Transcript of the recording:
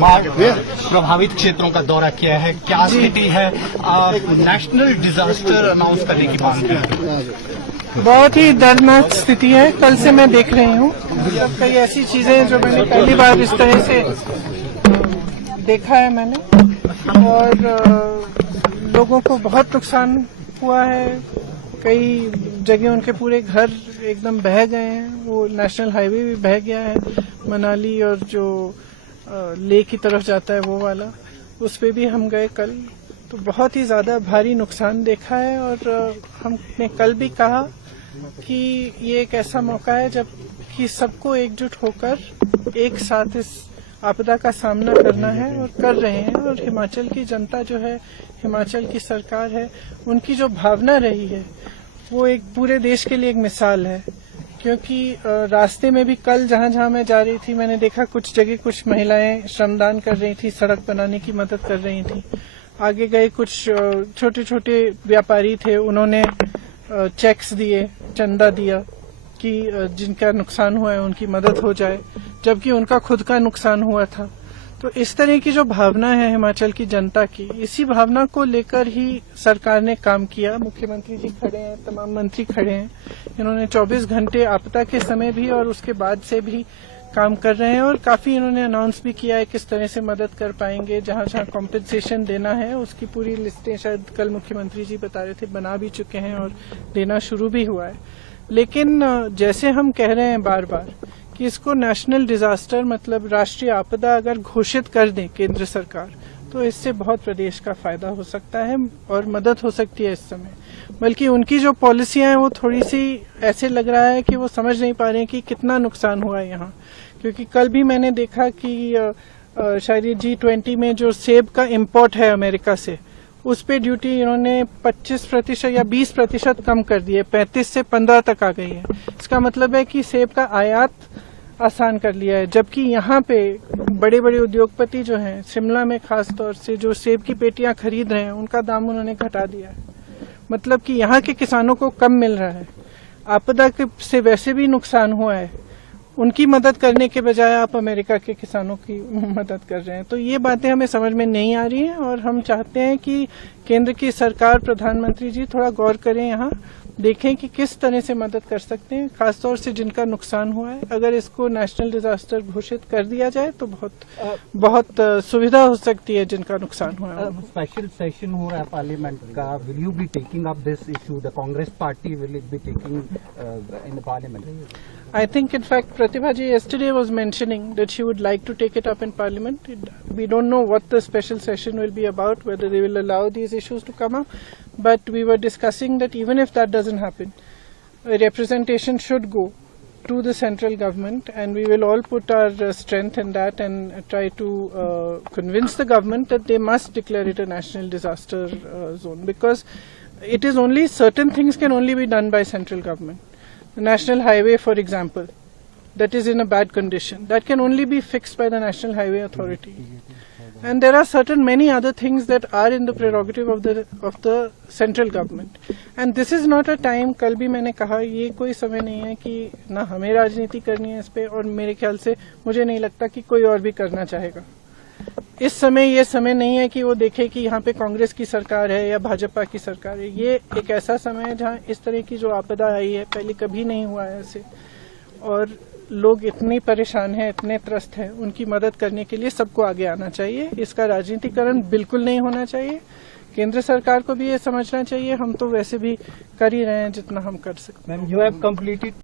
बाढ़ प्रभावित क्षेत्रों का दौरा किया है, क्या स्थिति है? नेशनल डिजास्टर अनाउंस करने की मांग की। बहुत ही दर्दनाक स्थिति है। कल से मैं देख रही हूँ कई ऐसी चीजें जो मैंने पहली बार इस तरह से देखा है मैंने, और लोगों को बहुत नुकसान हुआ है। कई जगह उनके पूरे घर एकदम बह गए हैं। वो नेशनल हाईवे भी बह गया है, मनाली और जो लेह की तरफ जाता है वो वाला, उस पे भी हम गए कल। तो बहुत ही ज्यादा भारी नुकसान देखा है, और हमने कल भी कहा कि ये एक ऐसा मौका है जब कि सबको एकजुट होकर एक साथ इस आपदा का सामना करना है, और कर रहे हैं। और हिमाचल की जनता जो है, हिमाचल की सरकार है, उनकी जो भावना रही है वो एक पूरे देश के लिए एक मिसाल है। क्योंकि रास्ते में भी कल जहां जहां मैं जा रही थी, मैंने देखा कुछ जगह कुछ महिलाएं श्रमदान कर रही थी, सड़क बनाने की मदद कर रही थी। आगे गए कुछ छोटे छोटे व्यापारी थे, उन्होंने चेक्स दिए, चंदा दिया कि जिनका नुकसान हुआ है उनकी मदद हो जाए, जबकि उनका खुद का नुकसान हुआ था। तो इस तरह की जो भावना है हिमाचल की जनता की, इसी भावना को लेकर ही सरकार ने काम किया। मुख्यमंत्री जी खड़े हैं, तमाम मंत्री खड़े हैं। इन्होंने 24 घंटे आपदा के समय भी और उसके बाद से भी काम कर रहे हैं, और काफी इन्होंने अनाउंस भी किया है किस तरह से मदद कर पाएंगे। जहां जहां कॉम्पेंसेशन देना है उसकी पूरी लिस्टें शायद कल मुख्यमंत्री जी बता रहे थे बना भी चुके हैं, और देना शुरू भी हुआ है। लेकिन जैसे हम कह रहे हैं बार बार कि इसको नेशनल डिजास्टर मतलब राष्ट्रीय आपदा अगर घोषित कर दें केंद्र सरकार, तो इससे बहुत प्रदेश का फायदा हो सकता है और मदद हो सकती है इस समय। बल्कि उनकी जो पॉलिसियां हैं वो थोड़ी सी ऐसे लग रहा है कि वो समझ नहीं पा रहे हैं कि कितना नुकसान हुआ है यहाँ। क्योंकि कल भी मैंने देखा कि शायद G20 में जो सेब का इम्पोर्ट है अमेरिका से, उस पे ड्यूटी इन्होंने 25% या 20% कम कर दी है, 35 से 15 तक आ गई है। इसका मतलब है कि सेब का आयात आसान कर लिया है। जबकि यहाँ पे बड़े बड़े उद्योगपति जो हैं, शिमला में खास तौर से जो सेब की पेटियां खरीद रहे हैं, उनका दाम उन्होंने घटा दिया है। मतलब कि यहाँ के किसानों को कम मिल रहा है। आपदा से वैसे भी नुकसान हुआ है, उनकी मदद करने के बजाय आप अमेरिका के किसानों की मदद कर रहे हैं। तो ये बातें हमें समझ में नहीं आ रही हैं, और हम चाहते हैं कि केंद्र की सरकार, प्रधानमंत्री जी थोड़ा गौर करें, यहाँ देखें कि किस तरह से मदद कर सकते हैं, खासतौर से जिनका नुकसान हुआ है। अगर इसको नेशनल डिजास्टर घोषित कर दिया जाए तो बहुत सुविधा हो सकती है जिनका नुकसान हुआ है। स्पेशल सेशन हो रहा है पार्लियामेंट का, will you be taking up this issue? The Congress party will it be taking in the parliament? I think, in fact, Pratibha ji yesterday was mentioning that she would like to take it up in Parliament. We don't know what the special session will be about, whether they will allow these issues to come up. But we were discussing that even if that doesn't happen, a representation should go to the central government, and we will all put our strength in that and try to convince the government that they must declare it a national disaster zone, because it is only certain things can only be done by central government. The national highway, for example, that is in a bad condition, that can only be fixed by the National Highway Authority. And there are many other things that are in the prerogative of the central government. And this is not a time, कल भी मैंने कहा, ये कोई समय नहीं है कि ना हमें राजनीति करनी है इस पे, और मेरे ख्याल से मुझे नहीं लगता कि कोई और भी करना चाहेगा। इस समय ये समय नहीं है कि वो देखे कि यहाँ पे कांग्रेस की सरकार है या भाजपा की सरकार है। ये एक ऐसा समय है जहाँ इस तरह की जो आपदा आई है, पहले कभी नहीं हुआ है ऐसे, और लोग इतने परेशान हैं, इतने त्रस्त हैं, उनकी मदद करने के लिए सबको आगे आना चाहिए। इसका राजनीतिकरण बिल्कुल नहीं होना चाहिए। केंद्र सरकार को भी ये समझना चाहिए, हम तो वैसे भी कर ही रहे हैं जितना हम कर सकते हैं। Ma'am, you have completed